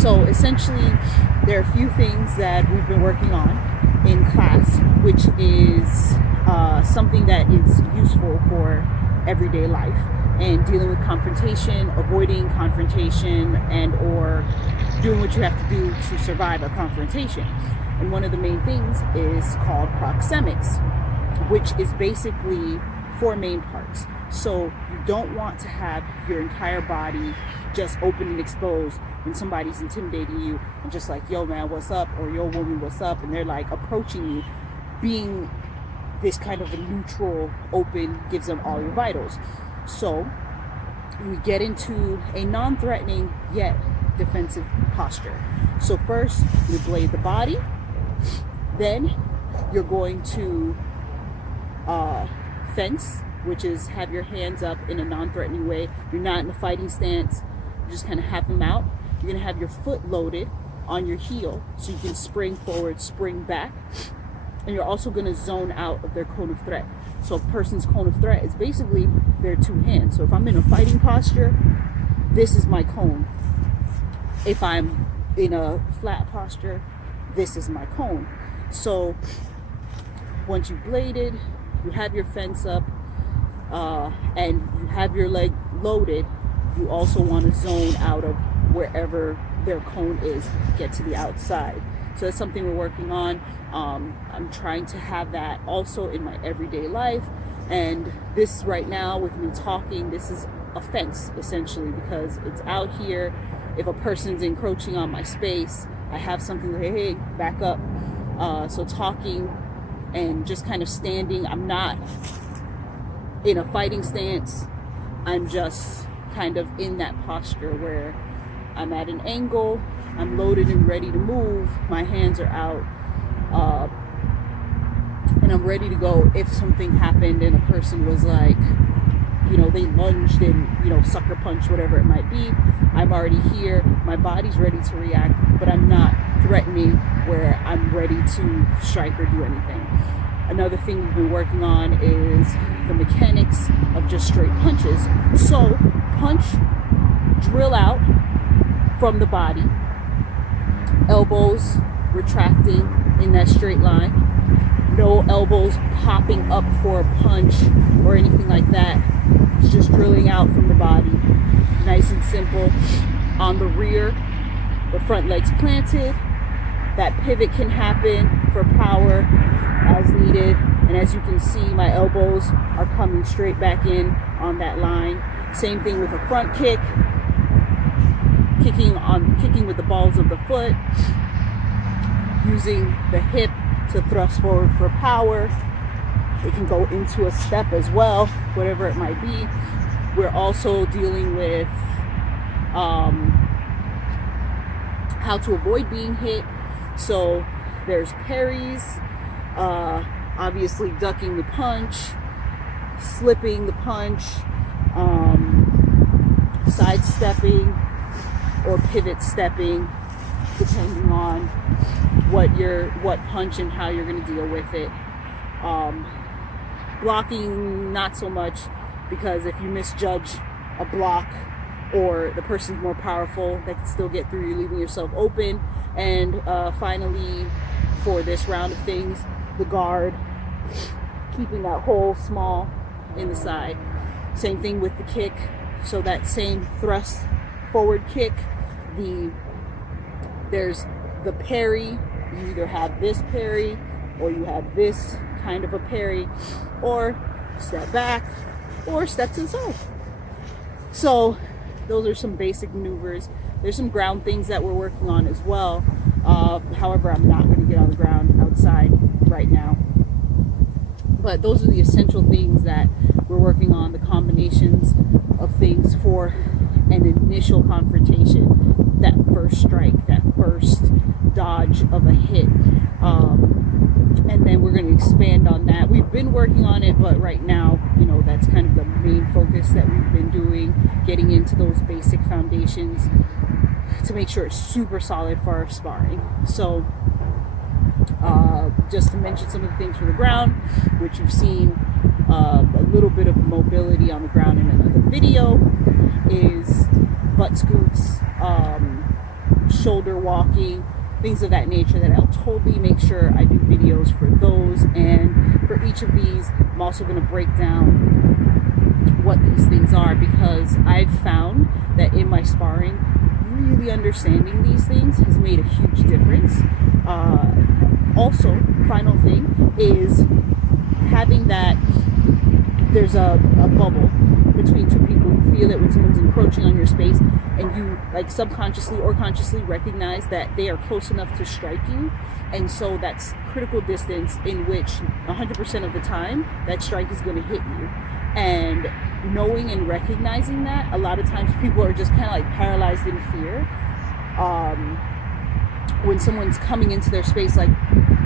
So essentially, there are a few things that we've been working on in class, which is something that is useful for everyday life and dealing with confrontation, avoiding confrontation, and or doing what you have to do to survive a confrontation. And one of the main things is called proxemics, which is basically 4 main parts. So you don't want to have your entire body just open and exposed when somebody's intimidating you and just like, yo man, what's up? Or yo woman, what's up? And they're like approaching you. Being this kind of a neutral, open, gives them all your vitals. So we get into a non-threatening yet defensive posture. So first you blade the body, then you're going to fence, which is have your hands up in a non-threatening way. You're not in a fighting stance, you just kind of have them out. You're gonna have your foot loaded on your heel so you can spring forward, spring back. And you're also gonna zone out of their cone of threat. So a person's cone of threat is basically their 2 hands. So if I'm in a fighting posture, this is my cone. If I'm in a flat posture, this is my cone. So once you've bladed, you have your fence up, and you have your leg loaded, you also want to zone out of wherever their cone is, get to the outside. So that's something we're working on. I'm trying to have that also in my everyday life. And this right now with me talking, this is a fence essentially, because it's out here. If a person's encroaching on my space, I have something to say, hey, back up. So talking and just kind of standing, I'm not in a fighting stance. I'm just kind of in that posture where I'm at an angle, I'm loaded and ready to move, my hands are out, and I'm ready to go if something happened and a person was like, you know, they lunged and, you know, sucker punch, whatever it might be. I'm already here, my body's ready to react, but I'm not threatening where I'm ready to strike or do anything. Another thing we've been working on is the mechanics of just straight punches. So punch, drill out from the body, elbows retracting in that straight line, no elbows popping up for a punch or anything like that. It's just drilling out from the body, nice and simple. On the rear, the front leg's planted. That pivot can happen for power as needed. And as you can see, my elbows are coming straight back in on that line. Same thing with a front kick, kicking with the balls of the foot, using the hip to thrust forward for power. It can go into a step as well, whatever it might be. We're also dealing with how to avoid being hit. So there's parries, obviously ducking the punch, slipping the punch, sidestepping or pivot stepping, depending on what punch and how you're going to deal with it. Blocking, not so much, because if you misjudge a block or the person's more powerful, they can still get through you, leaving yourself open. And finally, for this round of things, the guard, keeping that hole small in the side. Same thing with the kick. So that same thrust forward kick, there's the parry. You either have this parry or you have this kind of a parry, or step back or step to the side. So those are some basic maneuvers. There's some ground things that we're working on as well. However, I'm not going to get on the ground outside right now. But those are the essential things that we're working on, the combinations of things for an initial confrontation, that first strike, that first dodge of a hit. And then we're going to expand on that. We've been working on it, but right now, you know, that's kind of the main focus that we've been doing, getting into those basic foundations to make sure it's super solid for our sparring. So just to mention some of the things for the ground, which you've seen a little bit of mobility on the ground in another video, is butt scoots, shoulder walking, things of that nature, that I'll totally make sure I do videos for those. And for each of these, I'm also going to break down what these things are, because I've found that in my sparring, really understanding these things has made a huge difference. Also, final thing is having that there's a bubble between two people. You feel it when someone's encroaching on your space, and you like subconsciously or consciously recognize that they are close enough to strike you. And so that's critical distance in which 100% of the time that strike is going to hit you. And knowing and recognizing that, a lot of times people are just kind of like paralyzed in fear. When someone's coming into their space, like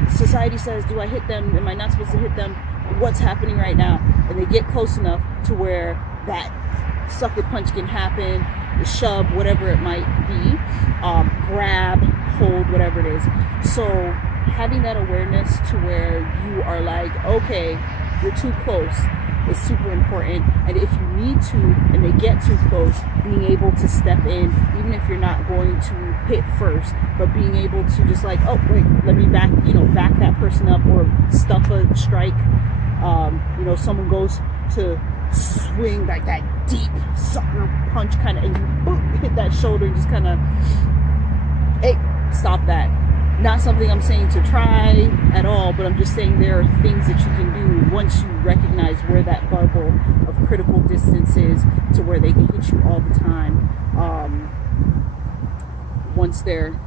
society says, do I hit them? Am I not supposed to hit them? What's happening right now? And they get close enough to where that sucker punch can happen, the shove, whatever it might be, grab, hold, whatever it is. So having that awareness to where you are like, okay, you're too close, is super important. And if you need to, and they get too close, being able to step in, even if you're not going to hit first, but being able to just like, oh wait, let me back that person up, or stuff a strike. Someone goes to swing like that deep sucker punch kind of, and you boom, hit that shoulder and just kind of, hey, stop that. Not something I'm saying to try at all, but I'm just saying there are things that you can do once you recognize where that bubble of critical distance is, to where they can hit you all the time, once they're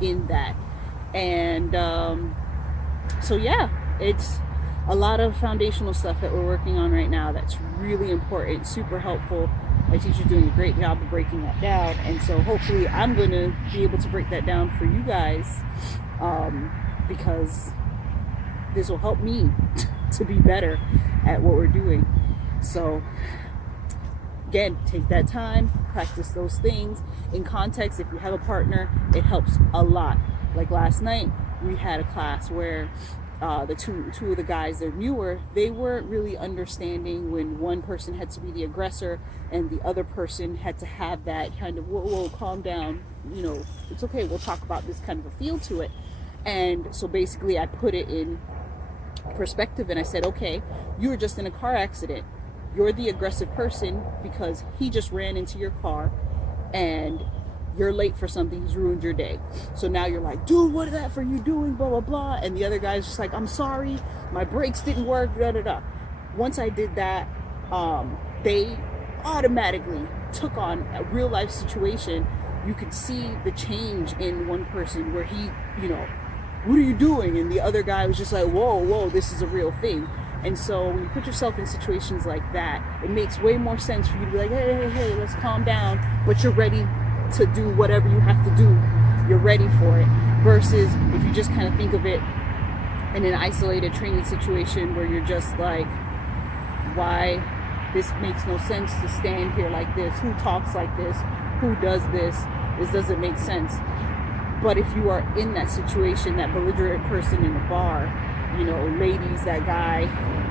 in that. And so yeah, it's a lot of foundational stuff that we're working on right now that's really important, super helpful. My teacher's doing a great job of breaking that down, and so hopefully I'm going to be able to break that down for you guys, because this will help me to be better at what we're doing. So again, take that time, practice those things in context. If you have a partner, it helps a lot. Like last night, we had a class where the two of the guys, they're newer, they weren't really understanding when one person had to be the aggressor and the other person had to have that kind of, whoa, calm down, it's okay, we'll talk about this kind of a feel to it. And so basically I put it in perspective, and I said, okay, you were just in a car accident. You're the aggressive person because he just ran into your car and you're late for something, he's ruined your day. So now you're like, dude, what is that for you doing, blah, blah, blah. And the other guy's just like, I'm sorry, my brakes didn't work, da, da, da. Once I did that, they automatically took on a real life situation. You could see the change in one person where he, what are you doing? And the other guy was just like, whoa, this is a real thing. And so when you put yourself in situations like that, it makes way more sense for you to be like, hey, let's calm down, but you're ready to do whatever you have to do. You're ready for it. Versus if you just kind of think of it in an isolated training situation where you're just like, why this makes no sense to stand here like this, who talks like this, who does this doesn't make sense. But if you are in that situation, that belligerent person in the bar, ladies, that guy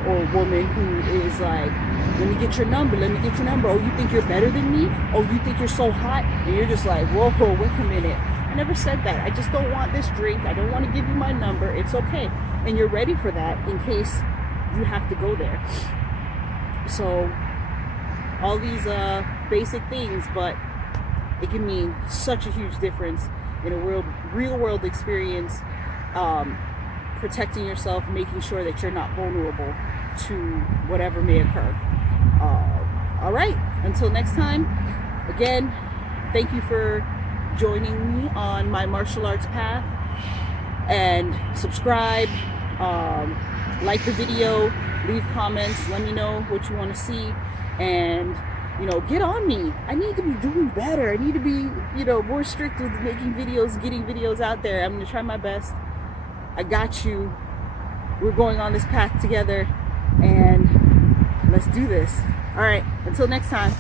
or woman who is like, let me get your number. Oh, you think you're better than me? Oh, you think you're so hot? And you're just like, whoa, wait a minute. I never said that. I just don't want this drink. I don't want to give you my number. It's okay. And you're ready for that in case you have to go there. So all these basic things, but it can mean such a huge difference in a real world experience. Protecting yourself, making sure that you're not vulnerable to whatever may occur. All right, until next time, again, thank you for joining me on my martial arts path, and subscribe, like the video, leave comments, let me know what you want to see, and get on me. I need to be doing better. I need to be more strict with making videos, getting videos out there. I'm going to try my best. I got you. We're going on this path together, and let's do this. All right, until next time.